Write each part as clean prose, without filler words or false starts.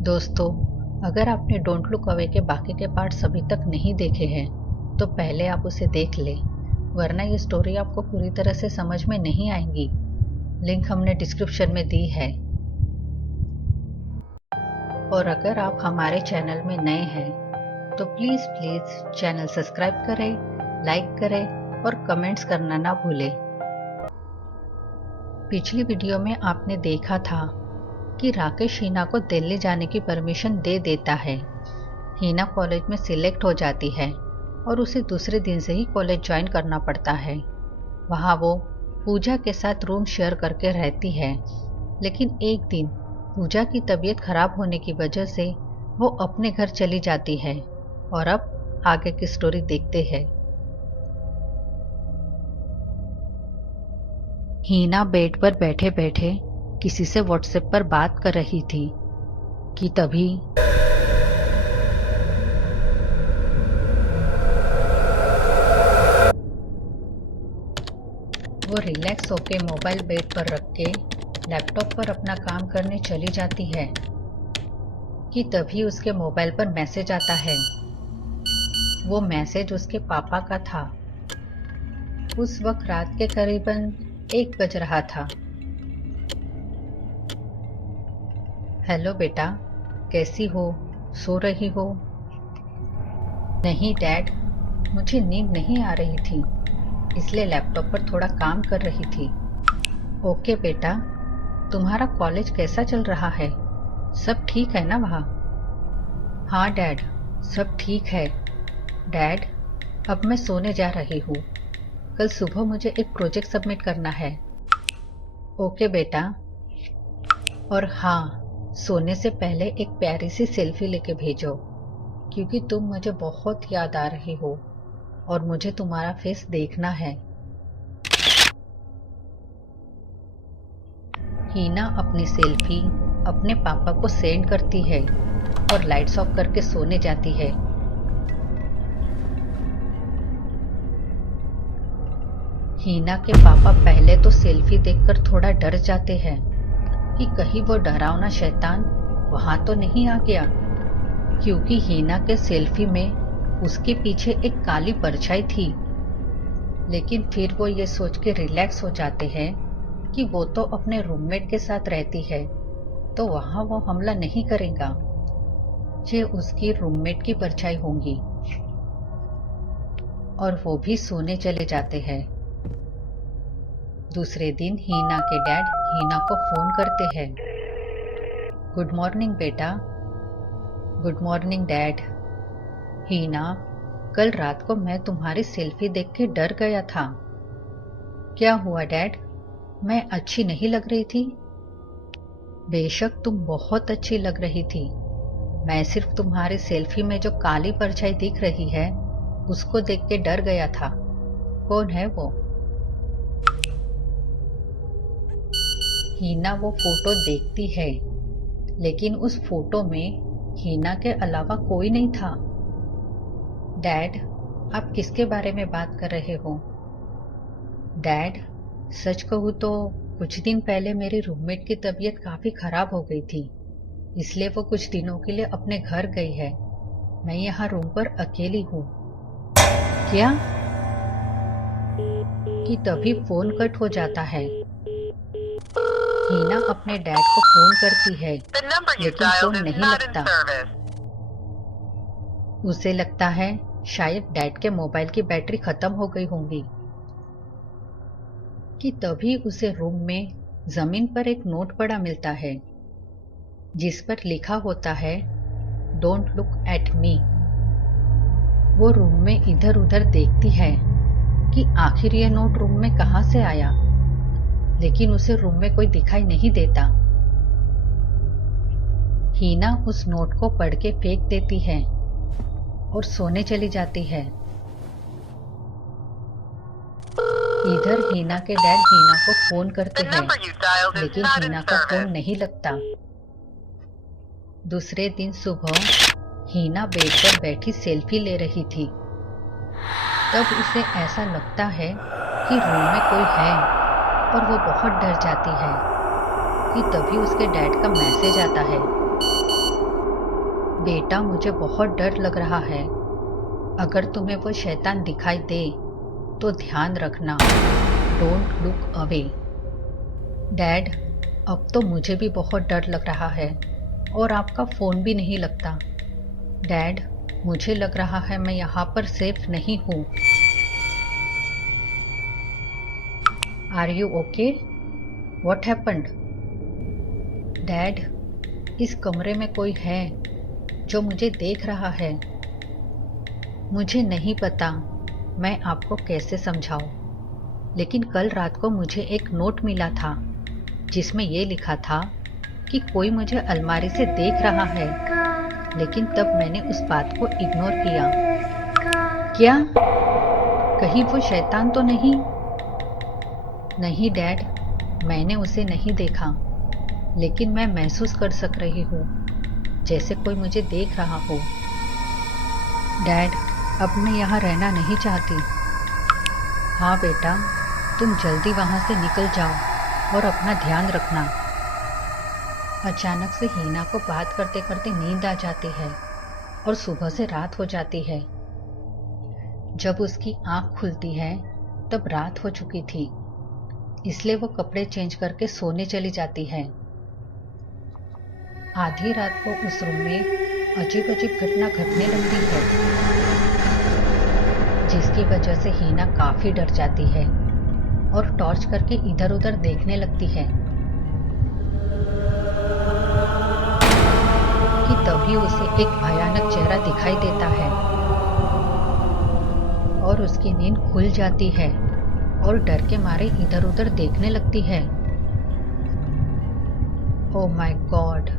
दोस्तों, अगर आपने डोंट लुक अवे के बाकी के पार्ट्स अभी तक नहीं देखे हैं तो पहले आप उसे देख लें, वरना ये स्टोरी आपको पूरी तरह से समझ में नहीं आएगी। लिंक हमने डिस्क्रिप्शन में दी है। और अगर आप हमारे चैनल में नए हैं तो प्लीज़ चैनल सब्सक्राइब करें, लाइक करें और कमेंट्स करना ना भूलें। पिछली वीडियो में आपने देखा था कि राकेश हीना को दिल्ली जाने की परमिशन दे देता है। हीना कॉलेज में सिलेक्ट हो जाती है और उसे दूसरे दिन से ही कॉलेज ज्वाइन करना पड़ता है। वहाँ वो पूजा के साथ रूम शेयर करके रहती है, लेकिन एक दिन पूजा की तबीयत खराब होने की वजह से वो अपने घर चली जाती है। और अब आगे की स्टोरी देखते हैं। हीना बेड पर बैठे बैठे किसी से व्हाट्सएप पर बात कर रही थी कि तभी वो रिलैक्स होके मोबाइल बेड पर रख के लैपटॉप पर अपना काम करने चली जाती है कि तभी उसके मोबाइल पर मैसेज आता है। वो मैसेज उसके पापा का था। उस वक्त रात के करीबन 1 बज रहा था। हेलो बेटा, कैसी हो? सो रही हो? नहीं डैड, मुझे नींद नहीं आ रही थी, इसलिए लैपटॉप पर थोड़ा काम कर रही थी। ओके बेटा, तुम्हारा कॉलेज कैसा चल रहा है? सब ठीक है ना वहाँ? हाँ डैड, सब ठीक है। डैड, अब मैं सोने जा रही हूँ। कल सुबह मुझे एक प्रोजेक्ट सबमिट करना है। ओके बेटा। और हाँ, सोने से पहले एक प्यारी सी सेल्फी लेके भेजो, क्योंकि तुम मुझे बहुत याद आ रही हो और मुझे तुम्हारा फेस देखना है। हीना अपनी सेल्फी अपने पापा को सेंड करती है और लाइट्स ऑफ करके सोने जाती है। हीना के पापा पहले तो सेल्फी देखकर थोड़ा डर जाते हैं कि कहीं वो डरावना शैतान वहां तो नहीं आ गया, क्योंकि हीना के सेल्फी में उसके पीछे एक काली परछाई थी। लेकिन फिर वो ये सोच के रिलैक्स हो जाते हैं कि वो तो अपने रूममेट के साथ रहती है, तो वहां वो हमला नहीं करेगा। ये उसकी रूममेट की परछाई होंगी। और वो भी सोने चले जाते हैं। दूसरे दिन हीना के डैड हीना को फोन करते हैं। गुड मॉर्निंग बेटा। Good morning dad. हीना, कल रात को मैं तुम्हारी सेल्फी देख के डर गया था। क्या हुआ डैड? मैं अच्छी नहीं लग रही थी? बेशक तुम बहुत अच्छी लग रही थी। मैं सिर्फ तुम्हारी सेल्फी में जो काली परछाई दिख रही है उसको देख के डर गया था। कौन है वो? हीना वो फोटो देखती है, लेकिन उस फोटो में हीना के अलावा कोई नहीं था। डैड, आप किसके बारे में बात कर रहे हो? डैड, सच कहूँ तो कुछ दिन पहले मेरी रूममेट की तबीयत काफी खराब हो गई थी, इसलिए वो कुछ दिनों के लिए अपने घर गई है। मैं यहाँ रूम पर अकेली हूँ। क्या? कि तभी फोन कट हो जाता है। हीना अपने डैड को फोन करती है, लेकिन फोन नहीं लगता। उसे लगता है शायद डैड के मोबाइल की बैटरी खत्म हो गई होंगी। कि तभी उसे रूम में जमीन पर एक नोट पड़ा मिलता है, जिस पर लिखा होता है डोंट लुक एट मी। वो रूम में इधर उधर देखती है कि आखिर ये नोट रूम में कहाँ से आया, लेकिन उसे रूम में कोई दिखाई नहीं देता। हीना उस नोट को पढ़ के फेंक देती है और सोने चली जाती है। इधर हीना के डैड हीना को फोन करते हैं, लेकिन हीना का फोन नहीं लगता। दूसरे दिन सुबह हीना बेड पर बैठी सेल्फी ले रही थी। तब उसे ऐसा लगता है कि रूम में कोई है और वो बहुत डर जाती है कि तभी उसके डैड का मैसेज आता है। बेटा, मुझे बहुत डर लग रहा है। अगर तुम्हें वो शैतान दिखाई दे तो ध्यान रखना, डोंट लुक अवे। डैड, अब तो मुझे भी बहुत डर लग रहा है और आपका फोन भी नहीं लगता। डैड, मुझे लग रहा है मैं यहाँ पर सेफ नहीं हूँ। Are you okay? What happened? Dad, इस कमरे में कोई है जो मुझे देख रहा है। मुझे नहीं पता मैं आपको कैसे समझाऊं, लेकिन कल रात को मुझे एक नोट मिला था जिसमें ये लिखा था कि कोई मुझे अलमारी से देख रहा है, लेकिन तब मैंने उस बात को इग्नोर किया। क्या? कहीं वो शैतान तो नहीं? नहीं डैड, मैंने उसे नहीं देखा, लेकिन मैं महसूस कर सक रही हूँ जैसे कोई मुझे देख रहा हो। डैड, अब मैं यहाँ रहना नहीं चाहती। हाँ बेटा, तुम जल्दी वहाँ से निकल जाओ और अपना ध्यान रखना। अचानक से हीना को बात करते करते नींद आ जाती है और सुबह से रात हो जाती है। जब उसकी आंख खुलती है तब रात हो चुकी थी, इसलिए वो कपड़े चेंज करके सोने चली जाती है। आधी रात को उस रूम में अजीब अजीब घटना घटने लगती है, जिसकी वजह से हीना काफी डर जाती है और टॉर्च करके इधर उधर देखने लगती है कि तभी उसे एक भयानक चेहरा दिखाई देता है और उसकी नींद खुल जाती है और डर के मारे इधर उधर देखने लगती है। ओह माय गॉड,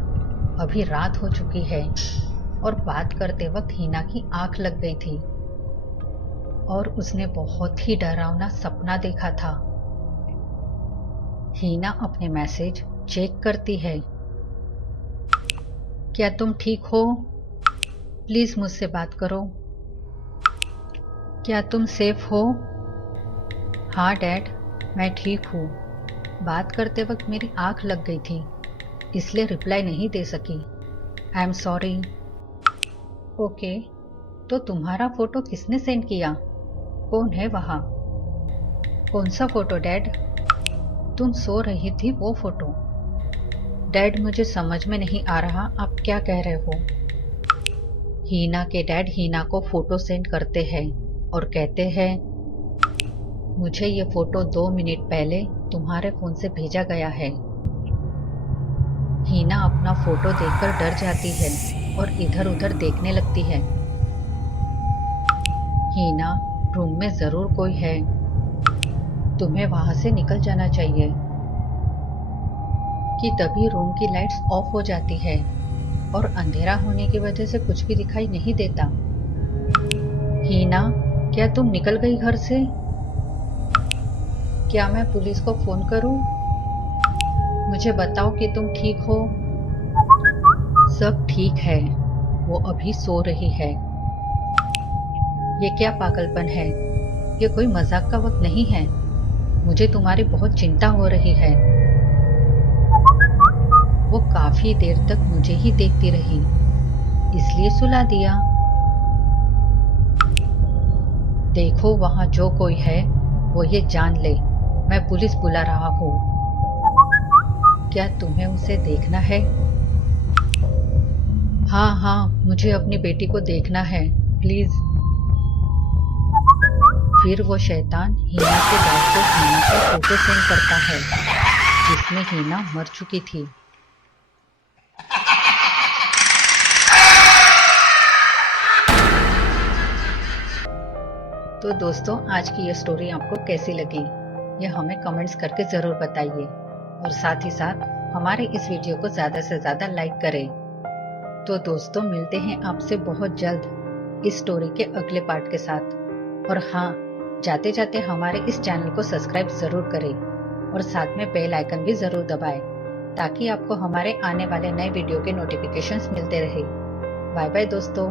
अभी रात हो चुकी है और बात करते वक्त हीना की आंख लग गई थी और उसने बहुत ही डरावना सपना देखा था। हीना अपने मैसेज चेक करती है। क्या तुम ठीक हो? प्लीज मुझसे बात करो। क्या तुम सेफ हो? हाँ डैड, मैं ठीक हूँ। बात करते वक्त मेरी आंख लग गई थी, इसलिए रिप्लाई नहीं दे सकी। I am sorry. ओके, तो तुम्हारा फोटो किसने सेंड किया? कौन है वहाँ? कौन सा फोटो डैड? तुम सो रही थी वो फोटो। डैड, मुझे समझ में नहीं आ रहा आप क्या कह रहे हो। हीना के डैड हीना को फोटो सेंड करते हैं और कहते हैं, मुझे ये फोटो 2 मिनट पहले तुम्हारे फोन से भेजा गया है। हीना अपना फोटो देखकर डर जाती है और इधर उधर देखने लगती है। हीना, रूम में जरूर कोई है, तुम्हें वहां से निकल जाना चाहिए। कि तभी रूम की लाइट्स ऑफ हो जाती है और अंधेरा होने की वजह से कुछ भी दिखाई नहीं देता। हीना, क्या तुम निकल गई घर से? क्या मैं पुलिस को फोन करूं? मुझे बताओ कि तुम ठीक हो। सब ठीक है, वो अभी सो रही है। ये क्या पागलपन है? ये कोई मजाक का वक्त नहीं है। मुझे तुम्हारी बहुत चिंता हो रही है। वो काफी देर तक मुझे ही देखती रही, इसलिए सुला दिया। देखो, वहां जो कोई है वो ये जान ले मैं पुलिस बुला रहा हूँ। क्या तुम्हें उसे देखना है? हाँ हाँ, मुझे अपनी बेटी को देखना है, प्लीज। फिर वो शैतान हीना के डैड को हीना का फोटो सेंड करता है जिसमें हीना मर चुकी थी। तो दोस्तों, आज की ये स्टोरी आपको कैसी लगी, ये हमें कमेंट्स करके जरूर बताइए और साथ ही साथ हमारे इस वीडियो को ज्यादा से ज्यादा लाइक करें। तो दोस्तों, मिलते हैं आपसे बहुत जल्द इस स्टोरी के अगले पार्ट के साथ। और हाँ, जाते जाते हमारे इस चैनल को सब्सक्राइब जरूर करें और साथ में बेल आइकन भी जरूर दबाएं ताकि आपको हमारे आने वाले नए वीडियो के नोटिफिकेशंस मिलते रहे। बाय बाय दोस्तों।